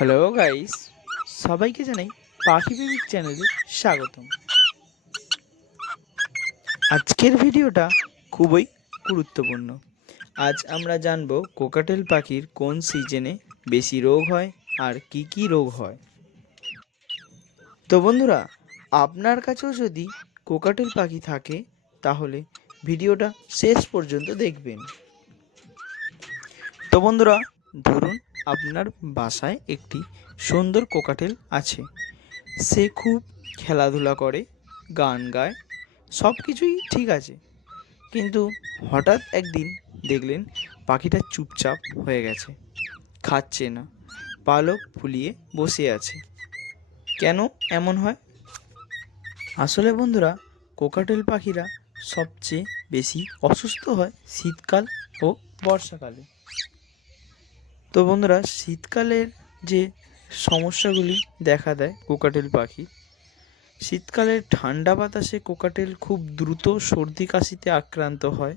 Hello guys, সবাইকে জানাই পাখি প্রেমিক চ্যানেলে স্বাগতম। আজকের ভিডিওটা খুবই গুরুত্বপূর্ণ। আজ আমরা জানব কোকাটেল পাখির কোন সিজনে বেশি রোগ হয় আর কি কি রোগ হয়। তো বন্ধুরা, আপনার কাছেও যদি কোকাটেল পাখি থাকে তাহলে ভিডিওটা শেষ পর্যন্ত দেখবেন। তো বন্ধুরা, ধরুন আপনার বাসায় একটি সুন্দর কোকাটেল আছে। সে খুব খেলাধুলা করে, গান গায়, সব কিছুই ঠিক আছে, কিন্তু হঠাৎ একদিন দেখলেন পাখিটা চুপচাপ হয়ে গেছে, খাচ্ছে না, পালক ফুলিয়ে বসে আছে। কেন এমন হয়? আসলে বন্ধুরা, কোকাটেল পাখিরা সবচেয়ে বেশি অসুস্থ হয় শীতকাল ও বর্ষাকালে। তো বন্ধুরা, শীতকালের যে সমস্যাগুলি দেখা দেয় কোকাটেল পাখি, শীতকালে ঠান্ডা বাতাসে কোকাটেল খুব দ্রুত সর্দি কাশিতে আক্রান্ত হয়।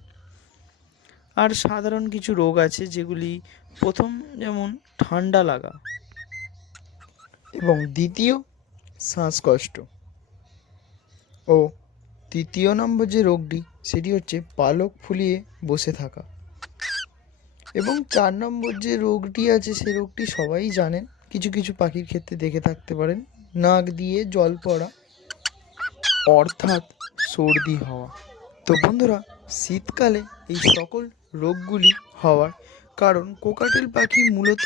আর সাধারণ কিছু রোগ আছে যেগুলি প্রথম, যেমন ঠান্ডা লাগা, এবং দ্বিতীয় শ্বাসকষ্ট, ও তৃতীয় নম্বর যে রোগটি সেটি হচ্ছে পালক ফুলিয়ে বসে থাকা, এবং 4 নম্বর যে রোগটি আছে সে রোগটি সবাই জানেন, কিছু কিছু পাখির ক্ষেত্রে দেখে থাকতে পারেন, নাক দিয়ে জল পড়া অর্থাৎ সর্দি হওয়া। তো বন্ধুরা, শীতকালে এই সকল রোগগুলি হওয়ার কারণ কোকাটেল পাখি মূলত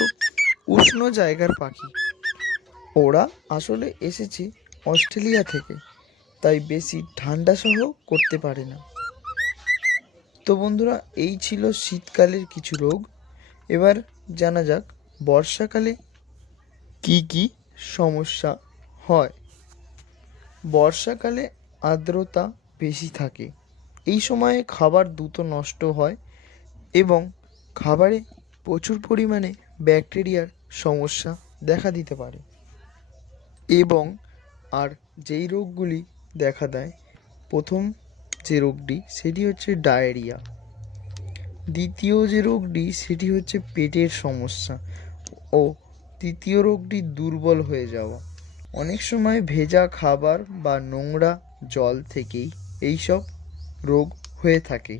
উষ্ণ জায়গার পাখি। ওরা আসলে এসেছে অস্ট্রেলিয়া থেকে, তাই বেশি ঠান্ডা সহ করতে পারে না। তো বন্ধুরা, এই ছিল শীতকালের কিছু রোগ। এবার জানা যাক বর্ষাকালে কি কি সমস্যা হয়। বর্ষাকালে আর্দ্রতা বেশি থাকে, এই সময়ে খাবার দ্রুত নষ্ট হয় এবং খাবারে প্রচুর পরিমাণে ব্যাকটেরিয়ার সমস্যা দেখা দিতে পারে। এবং আর যেই রোগগুলি দেখা দেয়, প্রথম যে রোগটি সেটি হচ্ছে ডায়রিয়া, দ্বিতীয় যে রোগটি সেটি হচ্ছে পেটের সমস্যা, ও তৃতীয় রোগটি দুর্বল হয়ে যাওয়া। অনেক সময় ভেজা খাবার বা নোংরা জল থেকেই এইসব রোগ হয়ে থাকে।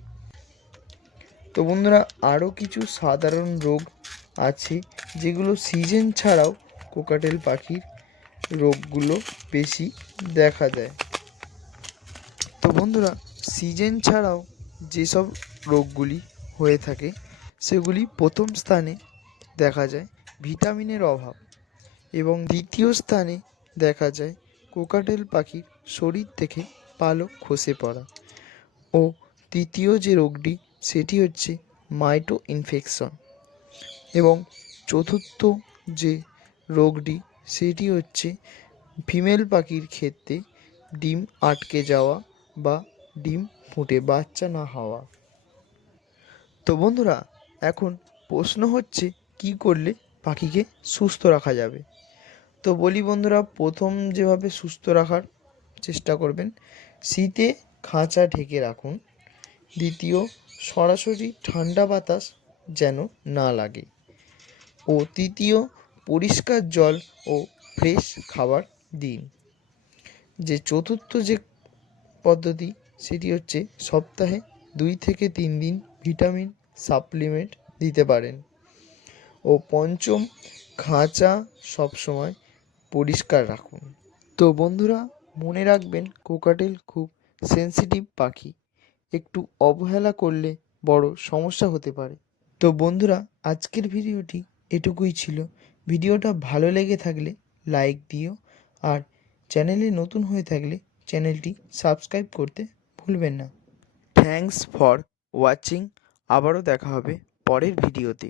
তো বন্ধুরা, আরও কিছু সাধারণ রোগ আছে যেগুলো সিজন ছাড়াও কোকাটেল পাখির রোগগুলো বেশি দেখা দেয়। তো বন্ধুরা, সিজন ছাড়াও যেসব রোগগুলি হয়ে থাকে সেগুলি প্রথম স্থানে দেখা যায় ভিটামিনের অভাব, এবং দ্বিতীয় স্থানে দেখা যায় কোকাটেল পাখির শরীর থেকে পালক খসে পড়া, ও তৃতীয় যে রোগটি সেটি হচ্ছে মাইটো ইনফেকশন, এবং চতুর্থ যে রোগটি সেটি হচ্ছে ফিমেল পাখির ক্ষেত্রে ডিম আটকে যাওয়া বা ডিম ফুটে বাচ্চা না হওয়া। তো বন্ধুরা, এখন প্রশ্ন হচ্ছে কি করলে পাখিকে সুস্থ রাখা যাবে। তো বলি বন্ধুরা, প্রথম যেভাবে সুস্থ রাখার চেষ্টা করবেন, শীতে খাঁচা ঢেকে রাখুন। দ্বিতীয়, সরাসরি ঠান্ডা বাতাস যেন না লাগে। ও তৃতীয়, পরিষ্কার জল ও ফ্রেশ খাবার দিন। যে চতুর্থ যে পদ্ধতি সেটি হচ্ছে সপ্তাহে 2 থেকে 3 দিন ভিটামিন সাপ্লিমেন্ট দিতে পারেন। ও পঞ্চম, খাঁচা সবসময় পরিষ্কার রাখুন। তো বন্ধুরা, মনে রাখবেন কোকাটেল খুব সেনসিটিভ পাখি, একটু অবহেলা করলে বড় সমস্যা হতে পারে। তো বন্ধুরা, আজকের ভিডিওটি এটুকুই ছিল। ভিডিওটা ভালো লেগে থাকলে লাইক দিও, আর চ্যানেলে নতুন হয়ে থাকলে চ্যানেলটি সাবস্ক্রাইব করতে ভুলবেন না। Thanks for watching. আবারও দেখা হবে পরের ভিডিওতে।